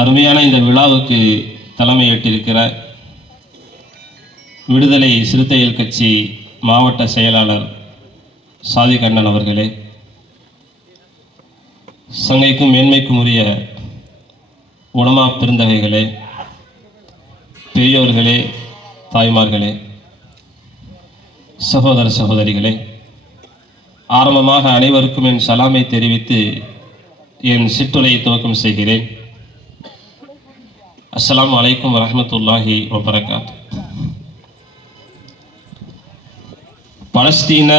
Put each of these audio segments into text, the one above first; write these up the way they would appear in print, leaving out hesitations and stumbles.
அருமையான இந்த விழாவுக்கு தலைமையேற்றிருக்கிற விடுதலை சிறுத்தைகள் கட்சி மாவட்ட செயலாளர் சாதிக் அண்ணன் அவர்களே, சங்கைக்கும் மேன்மைக்கும் உரிய உலமா பெருந்தகைகளே, பெரியோர்களே, தாய்மார்களே, சகோதர சகோதரிகளே, ஆரம்பமாக அனைவருக்கும் என் சலாமை தெரிவித்து என் சிற்றுரையை துவக்கம் செய்கிறேன். அஸ்ஸலாமு அலைக்கும் வரஹ்மத்துல்லாஹி வபரகாத்துஹு. பலஸ்தீன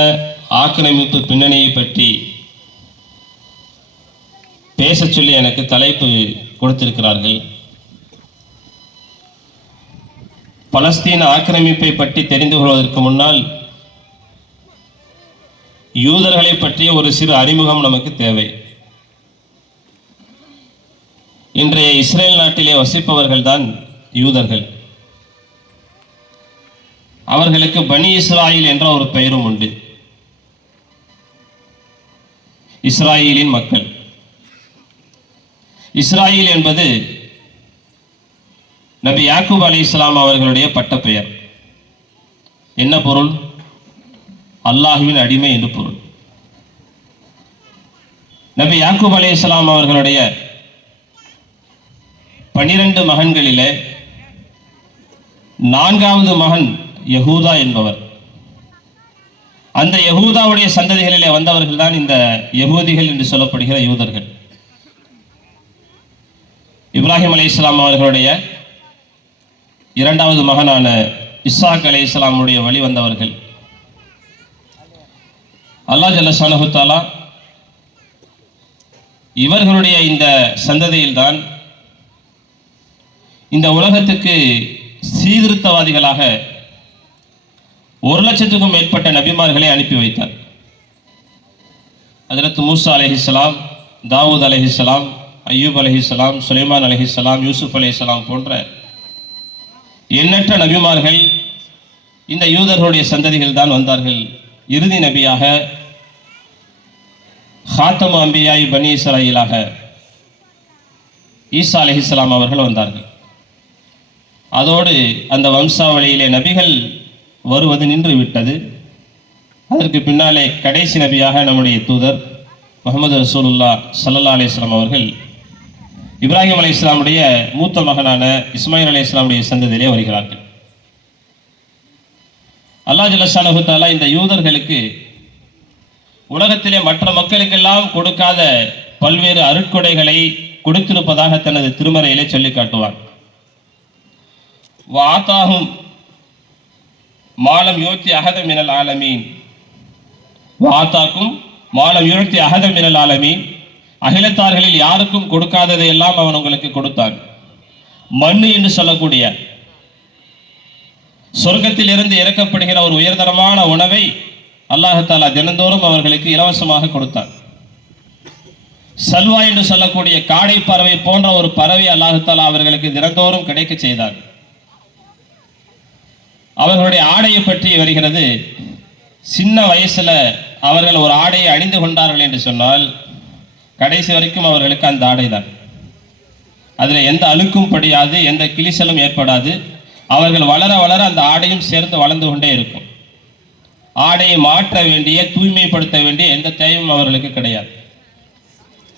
ஆக்கிரமிப்பு பின்னணியை பற்றி பேச சொல்லி எனக்கு தலைப்பு கொடுத்திருக்கிறார்கள். பலஸ்தீன ஆக்கிரமிப்பை பற்றி தெரிந்து கொள்வதற்கு முன்னால் யூதர்களை பற்றிய ஒரு சிறு அறிமுகம் நமக்கு தேவை. இன்றைய இஸ்ரேல் நாட்டிலே வசிப்பவர்கள்தான் யூதர்கள். அவர்களுக்கு பனி இஸ்ராயில் என்ற ஒரு பெயரும் உண்டு. இஸ்ராயலின் மக்கள். இஸ்ராயில் என்பது நபி யாக்கூப் அலைஹிஸ்ஸலாம் அவர்களுடைய பட்டப்பெயர். என்ன பொருள்? அல்லாஹ்வின் அடிமை என்று பொருள். நபி யாக்கூப் அலைஹிஸ்ஸலாம் அவர்களுடைய 12 மகன்களிலே 4வது மகன் யஹூதா என்பவர். அந்த யஹூதாவுடைய சந்ததிகளிலே வந்தவர்கள் தான் இந்த யஹூதிகள் என்று சொல்லப்படுகிற யூதர்கள். இப்ராஹிம் அலைஹிஸ்ஸலாம் அவர்களுடைய 2வது மகனான இஸ்ஹாக் அலைஹிஸ்ஸலாமுடைய வழி வந்தவர்கள். அல்லாஹ் ஜல்ல ஷானஹு தஆலா இவர்களுடைய இந்த சந்ததியில்தான் இந்த உலகத்துக்கு சீர்திருத்தவாதிகளாக 1,00,000க்கும் மேற்பட்ட நபிமார்களை அனுப்பி வைத்தார். ஹஜ்ரத் மூசா அலைஹிஸ்ஸலாம், தாவூத் அலைஹிஸ்ஸலாம், அய்யூப் அலைஹிஸ்ஸலாம், சுலைமான் அலைஹிஸ்ஸலாம், யூசுப் அலைஹிஸ்ஸலாம் போன்ற எண்ணற்ற நபிமார்கள் இந்த யூதர்களுடைய சந்ததிகள் தான் வந்தார்கள். இறுதி நபியாக ஹாத்தமு அம்பியாய் பனி இஸ்ராயிலாக ஈசா அலைஹிஸ்ஸலாம் அவர்கள் வந்தார்கள். அதோடு அந்த வம்சாவளியிலே நபிகள் வருவது நின்று விட்டது. அதற்கு பின்னாலே கடைசி நபியாக நம்முடைய தூதர் முஹம்மது ரசூலுல்லாஹ் ஸல்லல்லாஹு அலைஹி வஸல்லம் அவர்கள் இப்ராஹிம் அலைஹிஸ்ஸலாமுடைய மூத்த மகனான இஸ்மாயில் அலைஹிஸ்ஸலாமுடைய சந்ததியிலே வருகிறார்கள். அல்லாஹ் ஜல்ல ஷானஹு தஆலா இந்த யூதர்களுக்கு உலகத்திலே மற்ற மக்களுக்கெல்லாம் கொடுக்காத பல்வேறு அருட்கொடைகளை கொடுத்திருப்பதாக தனது திருமறையிலே சொல்லி காட்டுவார். வாத்தாஹும் மாலம் யோத்தி அஹத மினல் ஆலமீன். வாத்தாக்கும் மாலம் யோத்தி அஹத மினல் ஆலமீன். அகிலத்தார்களில் யாருக்கும் கொடுக்காததை எல்லாம் அவன் உங்களுக்கு கொடுத்தான். மண்ணு என்று சொல்லக்கூடிய சொர்க்கத்திலிருந்து இறக்கப்படுகிற ஒரு உயர்தரமான உணவை அல்லாஹ் தஆலா தினந்தோறும் அவர்களுக்கு இலவசமாக கொடுத்தான். சல்வா என்று சொல்லக்கூடிய காடை பறவை போன்ற ஒரு பறவை அல்லாஹ் தஆலா அவர்களுக்கு தினந்தோறும் கிடைக்க செய்தார். அவர்களுடைய ஆடையை பற்றி வருகிறது. சின்ன வயசுல அவர்கள் ஒரு ஆடையை அணிந்து கொண்டார்கள் என்று சொன்னால் கடைசி வரைக்கும் அவர்களுக்கு அந்த ஆடை தான். அதில் எந்த அழுக்கும் படியாது, எந்த கிழிசலும் ஏற்படாது. அவர்கள் வளர வளர அந்த ஆடையும் சேர்ந்து வளர்ந்து கொண்டே இருக்கும். ஆடையை மாற்ற வேண்டிய, தூய்மைப்படுத்த வேண்டிய எந்த தேவையும் அவர்களுக்கு கிடையாது.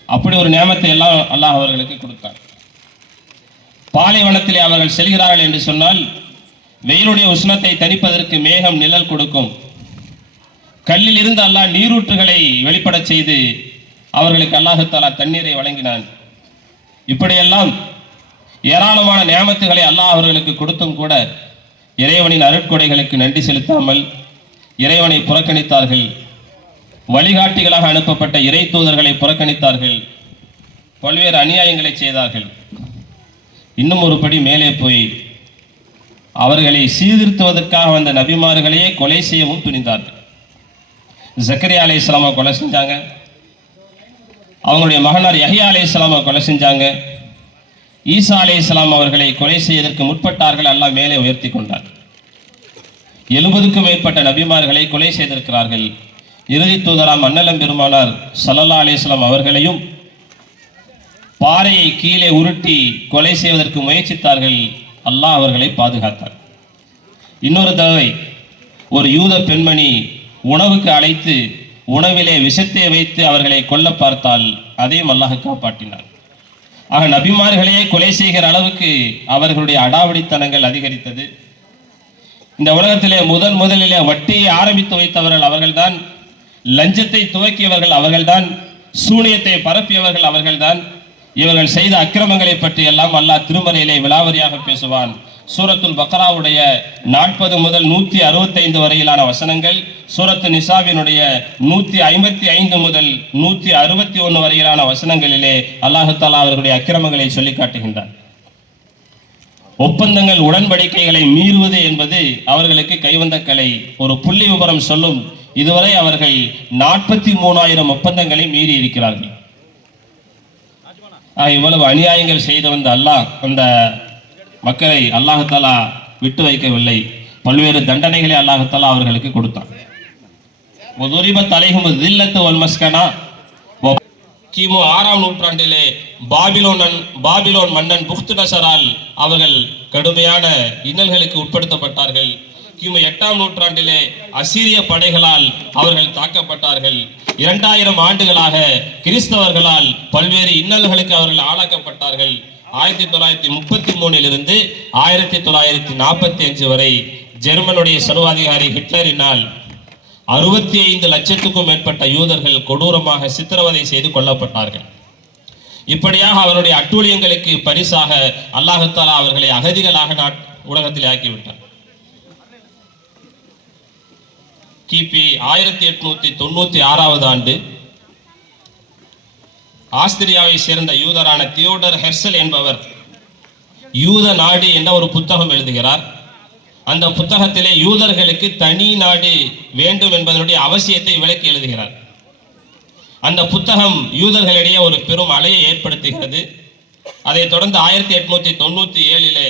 அப்படி ஒரு நியமத்தை எல்லாம் அல்லாஹ் அவர்களுக்கு கொடுத்தார். பாலைவனத்திலே அவர்கள் செல்கிறார்கள் என்று சொன்னால் வெயிலுடைய உஷ்ணத்தை தணிப்பதற்கு மேகம் நிழல் கொடுக்கும். கல்லில் இருந்து அல்லாஹ் நீரூற்றுகளை வெளிப்பட செய்து அவர்களுக்கு அல்லாஹ் தஆலா தண்ணீரை வழங்கினான். இப்படியெல்லாம் ஏராளமான நியமத்துகளை அல்லாஹ் அவர்களுக்கு கொடுத்தும் கூட இறைவனின் அருட்கொடைகளுக்கு நன்றி செலுத்தாமல் இறைவனை புறக்கணித்தார்கள். வழிகாட்டிகளாக அனுப்பப்பட்ட இறை தூதர்களை புறக்கணித்தார்கள். பல்வேறு அநியாயங்களை செய்தார்கள். இன்னும் ஒரு படி மேலே போய் அவர்களை சீர்திருத்துவதற்காக வந்த நபிமார்களையே கொலை செய்யவும் துணிந்தார்கள். ஜக்கரியா அலைஹிஸ்ஸலாமை கொலை செஞ்சாங்க. அவங்களுடைய மகனார் யஹ்யா அலைஹிஸ்ஸலாமை கொலை செஞ்சாங்க. ஈசா அலைஹிஸ்ஸலாம் அவர்களை கொலை செய்வதற்கு முற்பட்டார்கள். அல்லாஹ் மேலே உயர்த்தி கொண்டார். 70க்கும் மேற்பட்ட நபிமார்களை கொலை செய்திருக்கிறார்கள். இறுதி தூதராம் அன்னலம் பெருமானார் ஸல்லல்லாஹு அலைஹி வஸல்லம் அவர்களையும் பாறையை கீழே உருட்டி கொலை செய்வதற்கு முயற்சித்தார்கள். அல்லாஹ் அவர்களை பாதுகாத்தார். இன்னொரு தடவை ஒரு யூத பெண்மணி உணவுக்கு அழைத்து உணவிலே விஷத்தை வைத்து அவர்களை கொல்ல பார்த்தால் அதையும் அல்லாஹ் காப்பாற்றினார். ஆக நபிமார்களையே கொலை செய்கிற அளவுக்கு அவர்களுடைய அடாவடித்தனங்கள் அதிகரித்தது. இந்த உலகத்திலே முதலிலே வட்டியை ஆரம்பித்து வைத்தவர்கள் அவர்கள்தான், லஞ்சத்தை துவக்கியவர்கள் அவர்கள்தான், சூனியத்தை பரப்பியவர்கள் அவர்கள்தான். இவர்கள் செய்த அக்கிரமங்களை பற்றி எல்லாம் அல்லாஹ் திருமறையிலே விலாவரியாக பேசுவான். சூரத்துல் பக்ராவுடைய 40 முதல் 165 வரையிலான வசனங்கள், சூரத்து நிசாவினுடைய 155 முதல் 161 வரையிலான வசனங்களிலே அல்லாஹ் தஆலா அவர்களுடைய அக்கிரமங்களை சொல்லி காட்டுகின்றார். ஒப்பந்தங்கள் உடன்படிக்கைகளை மீறுவது என்பது அவர்களுக்கு கைவந்த கலை. ஒரு புள்ளி விவரம் சொல்லும், இதுவரை அவர்கள் 43,000 ஒப்பந்தங்களை மீறி இருக்கிறார்கள். இவ்வளவு அநியாயங்கள் செய்து வந்த அல்லாஹ் அந்த மக்களை அல்லாஹ் தஆலா விட்டு வைக்கவில்லை. பல்வேறு தண்டனைகளை அல்லாஹ் தஆலா அவர்களுக்கு கொடுத்தான். கிமு 6ஆம் நூற்றாண்டிலே பாபிலோன் மன்னன் புக்துநசரால் அவர்கள் கடுமையான இன்னல்களுக்கு உட்படுத்தப்பட்டார்கள். கிமு 8ஆம் நூற்றாண்டிலே அசீரிய படைகளால் அவர்கள் தாக்கப்பட்டார்கள். 2000 ஆண்டுகளாக கிறிஸ்தவர்களால் பல்வேறு இன்னல்களுக்கு அவர்கள் ஆளாக்கப்பட்டார்கள். 1933 1945 வரை ஜெர்மனுடைய சர்வாதிகாரி ஹிட்லரினால் 65 லட்சத்துக்கும் மேற்பட்ட யூதர்கள் கொடூரமாக சித்திரவதை செய்து கொல்லப்பட்டார்கள். இப்படியாக அவருடைய அட்டூழியங்களுக்கு பரிசாக அல்லாஹ் தஆலா அவர்களை அகதிகளாக உலகத்தில் ஆக்கிவிட்டார். கிபி 1896 ஆண்டு ஆஸ்திரியாவை சேர்ந்த யூதரான தியோடர் ஹெர்சல் என்பவர் யூத நாடு என்ற ஒரு புத்தகம் எழுதுகிறார். அந்த புத்தகத்திலே யூதர்களுக்கு தனி நாடு வேண்டும் என்பதனுடைய அவசியத்தை விளக்கி எழுதுகிறார். அந்த புத்தகம் யூதர்களிடையே ஒரு பெரும் அலையை ஏற்படுத்துகிறது. அதைத் தொடர்ந்து 1897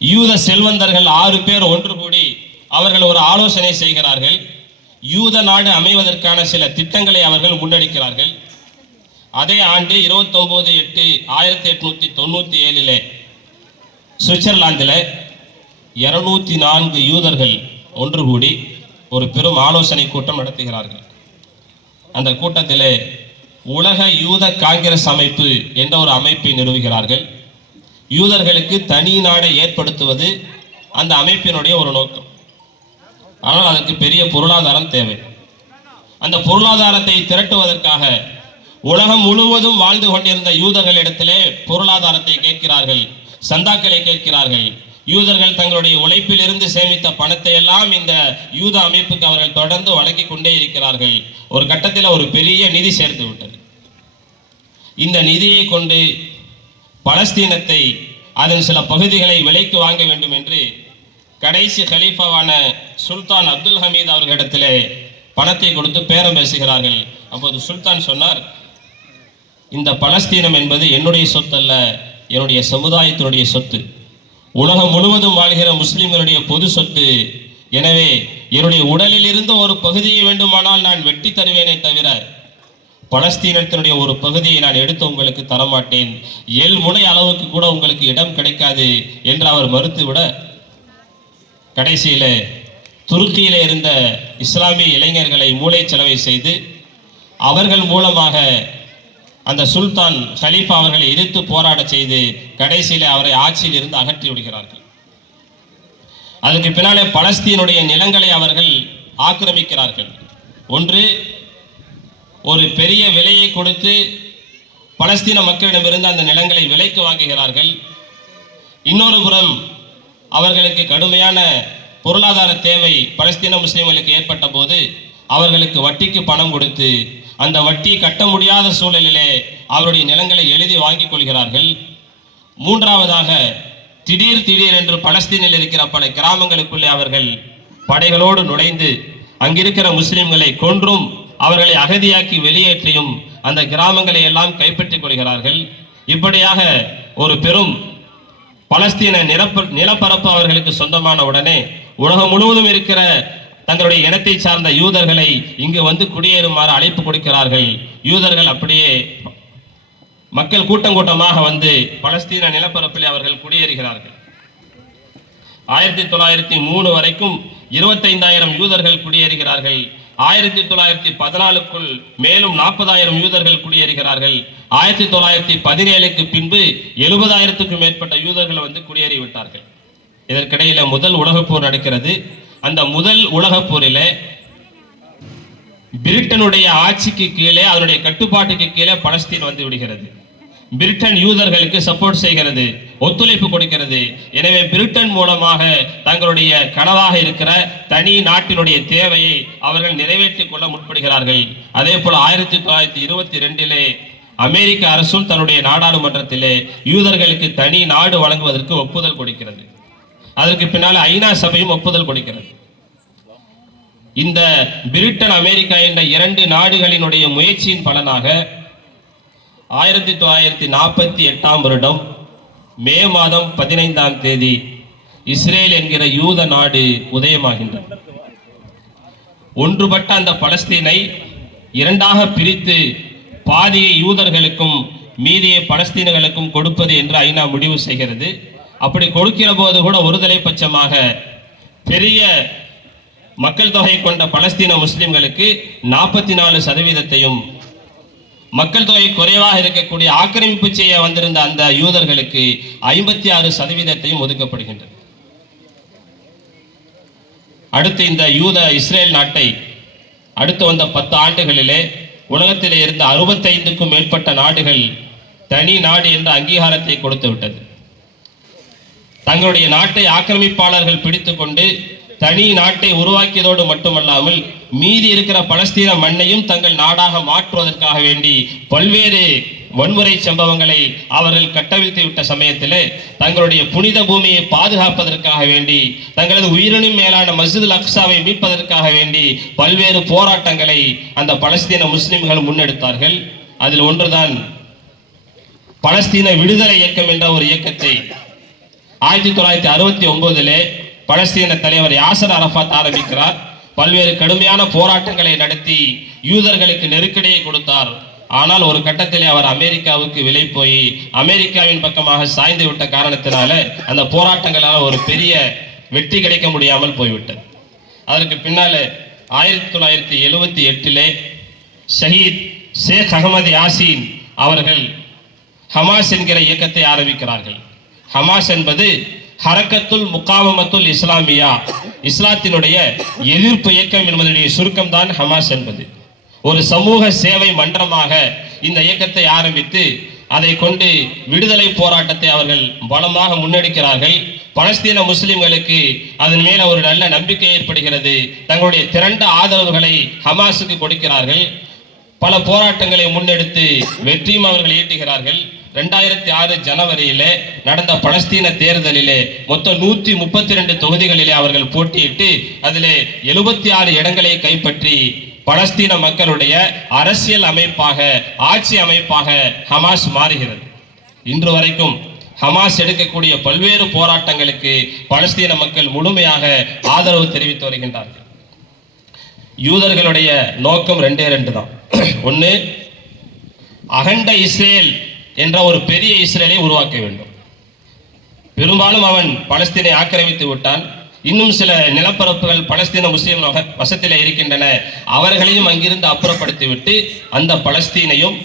யூத செல்வந்தர்கள் 6 பேர் ஒன்று கூடி அவர்கள் ஒரு ஆலோசனை செய்கிறார்கள். யூத நாடு அமைவதற்கான சில திட்டங்களை அவர்கள் முன்னெடுக்கிறார்கள். அதே ஆண்டு 29/8/1897 சுவிட்சர்லாந்தில் 204 யூதர்கள் ஒன்று கூடி ஒரு பெரும் ஆலோசனை கூட்டம் நடத்துகிறார்கள். அந்த கூட்டத்தில் உலக யூத காங்கிரஸ் அமைப்பு என்ற ஒரு அமைப்பை நிறுவுகிறார்கள். யூதர்களுக்கு தனி நாடை ஏற்படுத்துவது அந்த அமைப்பினுடைய ஒரு நோக்கம். ஆனால் அதற்கு பெரிய பொருளாதாரம் தேவை. அந்த பொருளாதாரத்தை திரட்டுவதற்காக உலகம் முழுவதும் வாழ்ந்து கொண்டிருந்த யூதர்களிடத்திலே பொருளாதாரத்தை கேட்கிறார்கள், சந்தாக்களை கேட்கிறார்கள். யூதர்கள் தங்களுடைய உழைப்பிலிருந்து சேமித்த பணத்தை எல்லாம் இந்த யூத அமைப்புக்கு அவர்கள் தொடர்ந்து வழங்கி கொண்டே இருக்கிறார்கள். ஒரு கட்டத்தில் ஒரு பெரிய நிதி சேர்த்து விட்டது. இந்த நிதியை கொண்டு பலஸ்தீனத்தை அதன் சில பகுதிகளை விலைக்கு வாங்க வேண்டும் என்று கடைசி கலீஃபாவான சுல்தான் அப்துல் ஹமீத் அவர்களிடத்திலே பணத்தை கொடுத்து பேரம் பேசுகிறார்கள். அப்போது சுல்தான் சொன்னார், இந்த பலஸ்தீனம் என்பது என்னுடைய சொத்து அல்ல, என்னுடைய சமுதாயத்தினுடைய சொத்து, உலகம் முழுவதும் வாழ்கிற முஸ்லிம்களுடைய பொது சொத்து. எனவே என்னுடைய உடலில் இருந்து ஒரு பகுதியை வேண்டுமானால் நான் வெட்டி தருவேனே தவிர பலஸ்தீனத்தினுடைய ஒரு பகுதியை நான் எடுத்து உங்களுக்கு தரமாட்டேன், முனை அளவுக்கு கூட உங்களுக்கு இடம் கிடைக்காது என்று அவர் மறுத்துவிட, கடைசியில துருக்கியில இருந்த இஸ்லாமிய இளைஞர்களை மூளைச்சலவை செய்து அவர்கள் மூலமாக அந்த சுல்தான் கலீஃபா அவர்களை எதிர்த்து போராட செய்து கடைசியில அவரை ஆட்சியில் இருந்து அகற்றி விடுகிறார்கள். அதுக்கு பின்னாலே பலஸ்தீனுடைய நிலங்களை அவர்கள் ஆக்கிரமிக்கிறார்கள். ஒன்று, ஒரு பெரிய விலையை கொடுத்து பலஸ்தீன மக்களிடமிருந்து அந்த நிலங்களை விலைக்கு வாங்குகிறார்கள். இன்னொரு புறம் அவர்களுக்கு கடுமையான பொருளாதார தேவை பலஸ்தீன முஸ்லிம்களுக்கு ஏற்பட்ட போது அவர்களுக்கு வட்டிக்கு பணம் கொடுத்து அந்த வட்டி கட்ட முடியாத சூழலிலே அவருடைய நிலங்களை எழுதி வாங்கிக் கொள்கிறார்கள். மூன்றாவதாக, திடீர் என்று பலஸ்தீனில் இருக்கிற பல கிராமங்களுக்குள்ளே அவர்கள் படைகளோடு நுழைந்து அங்கிருக்கிற முஸ்லிம்களை கொன்றும் அவர்களை அகதியாக்கி வெளியேற்றியும் அந்த கிராமங்களை எல்லாம் கைப்பற்றிக் கொள்கிறார்கள். இப்படியாக ஒரு பெரும் பலஸ்தீன நிலப்பரப்பு அவர்களுக்கு சொந்தமான உடனே உலகம் முழுவதும் இருக்கிற தங்களுடைய இனத்தை சார்ந்த யூதர்களை இங்கு வந்து குடியேறுமாறு அழைப்பு கொடுக்கிறார்கள். யூதர்கள் அப்படியே மக்கள் கூட்டம் கூட்டமாக வந்து பலஸ்தீன நிலப்பரப்பில் அவர்கள் குடியேறுகிறார்கள். 1903 வரைக்கும் 25,000 யூதர்கள் குடியேறுகிறார்கள். 1914க்குள் மேலும் 40,000 யூதர்கள் குடியேறுகிறார்கள். 1917க்கு பின்பு 70,000க்கும் மேற்பட்ட யூதர்கள் வந்து குடியேறிவிட்டார்கள். இதற்கிடையில முதல் உலகப்போர் நடக்கிறது. அந்த முதல் உலகப்போரிலே பிரிட்டனுடைய ஆட்சிக்கு கீழே, அதனுடைய கட்டுப்பாட்டுக்கு கீழே பலஸ்தீன் வந்து விடுகிறது. பிரிட்டன் யூதர்களுக்கு சப்போர்ட் செய்கிறது, ஒத்துழைப்பு கொடுக்கிறது. எனவே பிரிட்டன் மூலமாக தங்களுடைய கனவாக இருக்கிற தனி நாட்டினுடைய தேவையை அவர்கள் நிறைவேற்றிக் கொள்ள முற்படுகிறார்கள். அதே போல 1922 அமெரிக்க அரசும் தன்னுடைய நாடாளுமன்றத்திலே யூதர்களுக்கு தனி நாடு வழங்குவதற்கு ஒப்புதல் கொடுக்கிறது. அதற்கு பின்னால் ஐநா சபையும் ஒப்புதல் கொடுக்கிறது. இந்த பிரிட்டன் அமெரிக்கா என்ற 2 நாடுகளினுடைய முயற்சியின் பலனாக 1948 வருடம் மே மாதம் 15ஆம் தேதி இஸ்ரேல் என்கிற யூத நாடு உதயமாகின்றது. ஒன்றுபட்ட அந்த பலஸ்தீனை 2ஆக பிரித்து பாதியை யூதர்களுக்கும் மீதியை பலஸ்தீனர்களுக்கும் கொடுப்பது என்று ஐநா முடிவு செய்கிறது. அப்படி கொடுக்கிற போது கூட ஒருதலை பட்சமாக பெரிய மக்கள் தொகை கொண்ட பலஸ்தீன முஸ்லிம்களுக்கு 44%, மக்கள் தொகை குறைவாக இருக்கக்கூடிய ஆக்கிரமிப்பு செய்ய வந்திருந்த அந்த யூதர்களுக்கு 56% ஒதுக்கப்படுகின்றது. அடுத்து இந்த யூத இஸ்ரேல் நாட்டை அடுத்து வந்த 10 ஆண்டுகளிலே உலகத்திலே இருந்த 65க்கும் மேற்பட்ட நாடுகள் தனி நாடு என்ற அங்கீகாரத்தை கொடுத்து விட்டது. தங்களுடைய நாட்டை ஆக்கிரமிப்பாளர்கள் பிடித்துக் கொண்டு தனி நாட்டை உருவாக்கியதோடு மட்டுமல்லாமல் மீதி இருக்கிற பலஸ்தீன மண்ணையும் தங்கள் நாடாக மாற்றுவதற்காக வேண்டி பல்வேறு வன்முறை சம்பவங்களை அவர்கள் கட்டவிழ்த்து விட்ட சமயத்தில் தங்களுடைய புனித பூமியை பாதுகாப்பதற்காக வேண்டி, தங்களது உயிரினும் மேலான மஸ்ஜிதுல் அக்ஸாவை மீட்பதற்காக வேண்டி பல்வேறு போராட்டங்களை அந்த பலஸ்தீன முஸ்லிம்கள் முன்னெடுத்தார்கள். அதில் ஒன்றுதான் பலஸ்தீன விடுதலை இயக்கம் என்ற ஒரு இயக்கத்தை 1969 பலஸ்தீன தலைவர் யாசர் அரஃபாத் ஆரம்பிக்கிறார். பல்வேறு கடுமையான போராட்டங்களை நடத்தி யூதர்களுக்கு நெருக்கடியை கொடுத்தார். ஆனால் ஒரு கட்டத்திலே அவர் அமெரிக்காவுக்கு விலை போய் அமெரிக்காவின் பக்கமாக சாய்ந்து விட்ட காரணத்தினால அந்த போராட்டங்களால் ஒரு பெரிய வெற்றி கிடைக்க முடியாமல் போய்விட்டது. அதற்கு பின்னால 1978 ஷஹீத் ஷேக் அகமது யாசின் அவர்கள் ஹமாஸ் என்கிற இயக்கத்தை ஆரம்பிக்கிறார்கள். ஹமாஸ் என்பது ஹரக்கத்துல் முகாவமத்துல் இஸ்லாமியா, இஸ்லாத்தினுடைய எதிர்ப்பு இயக்கம் என்பதனுடைய சுருக்கம் தான் ஹமாஸ் என்பது. ஒரு சமூக சேவை மன்றமாக இந்த இயக்கத்தை ஆரம்பித்து அதை கொண்டு விடுதலை போராட்டத்தை அவர்கள் பலமாக முன்னெடுக்கிறார்கள். பலஸ்தீன முஸ்லிம்களுக்கு அதன் மேல ஒரு நல்ல நம்பிக்கை ஏற்படுகிறது. தங்களுடைய திரண்ட ஆதரவுகளை ஹமாஸுக்கு கொடுக்கிறார்கள். பல போராட்டங்களை முன்னெடுத்து வெற்றியும் அவர்கள் ஈட்டுகிறார்கள். 2006 ஜனவரியிலே நடந்த பலஸ்தீன தேர்தலிலே மொத்தம் 132 தொகுதிகளிலே அவர்கள் போட்டியிட்டு அதிலே 76 இடங்களை கைப்பற்றி பலஸ்தீன மக்களுடைய அரசியல் அமைப்பாக, ஆட்சி அமைப்பாக ஹமாஸ் மாறுகிறது. இன்று வரைக்கும் ஹமாஸ் எடுக்கக்கூடிய பல்வேறு போராட்டங்களுக்கு பலஸ்தீன மக்கள் முழுமையாக ஆதரவு தெரிவித்து வருகின்றார்கள். யூதர்களுடைய நோக்கம் 2 தான். ஒன்று, அகண்ட இஸ்ரேல் என்ற ஒரு பெரிய இஸ்ரேலை உருவாக்க வேண்டும். பெரும்பாலும் அவன் பலஸ்தீனை ஆக்கிரமித்து விட்டான். இன்னும் சில நிலப்பரப்புகள் பலஸ்தீன முஸ்லிம் வசத்திலே இருக்கின்றன. அவர்களையும் அங்கிருந்து அப்புறப்படுத்திவிட்டு அந்த பலஸ்தீனையும்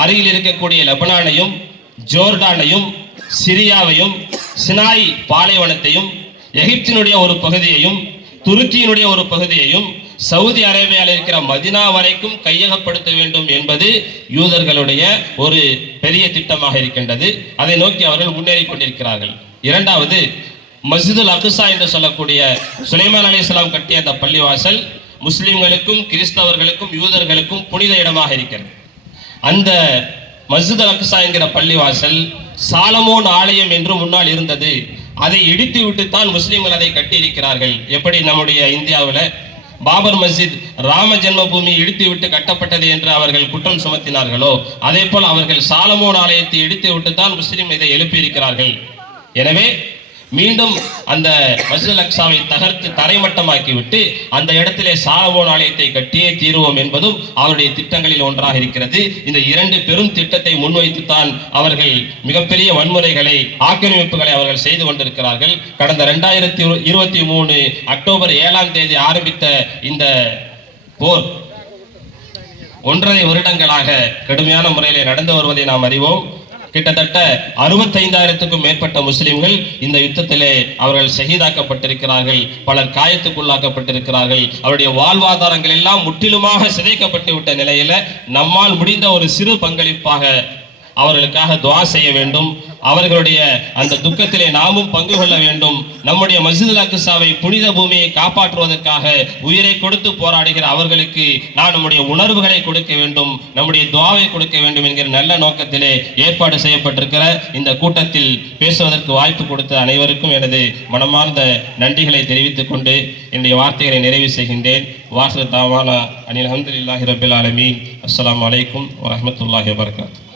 அருகில் இருக்கக்கூடிய லெபனானையும் ஜோர்டானையும் சிரியாவையும் சினாய் பாலைவனத்தையும் எகிப்தினுடைய ஒரு பகுதியையும் துருக்கியினுடைய ஒரு பகுதியையும் சவுதி அரேபியாவில் இருக்கிற மதினா வரைக்கும் கையகப்படுத்த வேண்டும் என்பது யூதர்களுடைய ஒரு பெரிய திட்டமாக இருக்கின்றது. அதை நோக்கி அவர்கள் முன்னேறி கொண்டிருக்கிறார்கள். இரண்டாவது, மஸ்ஜிதுல் அக்ஸா என்று சொல்லக்கூடிய சுலைமான் அலைஹிஸ்ஸலாம் கட்டிய அந்த பள்ளிவாசல் முஸ்லிம்களுக்கும் கிறிஸ்தவர்களுக்கும் யூதர்களுக்கும் புனித இடமாக இருக்கிறது. அந்த மஸ்ஜிதுல் அக்ஸா என்கிற பள்ளிவாசல் சாலமோன் ஆலயம் என்று முன்னால் இருந்தது. அதை இடித்து விட்டுத்தான் முஸ்லிம்கள் அதை கட்டியிருக்கிறார்கள். எப்படி நம்முடைய இந்தியாவில் பாபர் மஸ்ஜித் ராம ஜென்மபூமி இடித்து விட்டு கட்டப்பட்டது என்று அவர்கள் குற்றம் சுமத்தினார்களோ, அதே போல் அவர்கள் சாலமோன் ஆலயத்தை இடித்து விட்டு தான் முஸ்லிம் இதை எழுப்பியிருக்கிறார்கள். எனவே மீண்டும் அந்த மஸ்ஜித் அக்ஸாவை தகர்த்து தரைமட்டமாக்கிவிட்டு அந்த இடத்திலே சாலமோன் ஆலயத்தை கட்டியே தீருவோம் என்பதும் அவருடைய திட்டங்களில் ஒன்றாக இருக்கிறது. இந்த இரண்டு பெரும் திட்டத்தை முன்வைத்துத்தான் அவர்கள் மிகப்பெரிய வன்முறைகளை, ஆக்கிரமிப்புகளை அவர்கள் செய்து கொண்டிருக்கிறார்கள். கடந்த 2023 அக்டோபர் 7ஆம் தேதி ஆரம்பித்த இந்த போர் 1.5 வருடங்களாக கடுமையான முறையிலே நடந்து வருவதை நாம் அறிவோம். கிட்டத்தட்ட 65,000க்கும் மேற்பட்ட முஸ்லிம்கள் இந்த யுத்தத்திலே அவர்கள் ஷஹீதாக்கப்பட்டிருக்கிறார்கள். பலர் காயத்துக்குள்ளாக்கப்பட்டிருக்கிறார்கள். அவருடைய வாழ்வாதாரங்கள் எல்லாம் முற்றிலுமாக சிதைக்கப்பட்டு விட்ட நிலையில நம்மால் முடிந்த ஒரு சிறு பங்களிப்பாக அவர்களுக்காக துஆ செய்ய வேண்டும். அவர்களுடைய அந்த துக்கத்திலே நாமும் பங்கு கொள்ள வேண்டும். நம்முடைய மஸ்ஜிதுல் அக்ஸாவை, புனித பூமியை காப்பாற்றுவதற்காக உயிரை கொடுத்து போராடுகிற அவர்களுக்கு நாம் நம்முடைய உணர்வுகளை கொடுக்க வேண்டும், நம்முடைய துஆவை கொடுக்க வேண்டும் என்கிற நல்ல நோக்கத்திலே ஏற்பாடு செய்யப்பட்டிருக்கிற இந்த கூட்டத்தில் பேசுவதற்கு வாய்ப்பு கொடுத்த அனைவருக்கும் எனது மனமார்ந்த நன்றிகளை தெரிவித்துக் கொண்டு என்னுடைய வார்த்தைகளை நிறைவு செய்கின்றேன். வாஹிரு தாவானா அனில் ஹம்துலில்லாஹி ரப்பில் ஆலமீன். அஸ்ஸலாமு அலைக்கும் வரஹ்மத்துல்லாஹி வபரகாத்துஹு.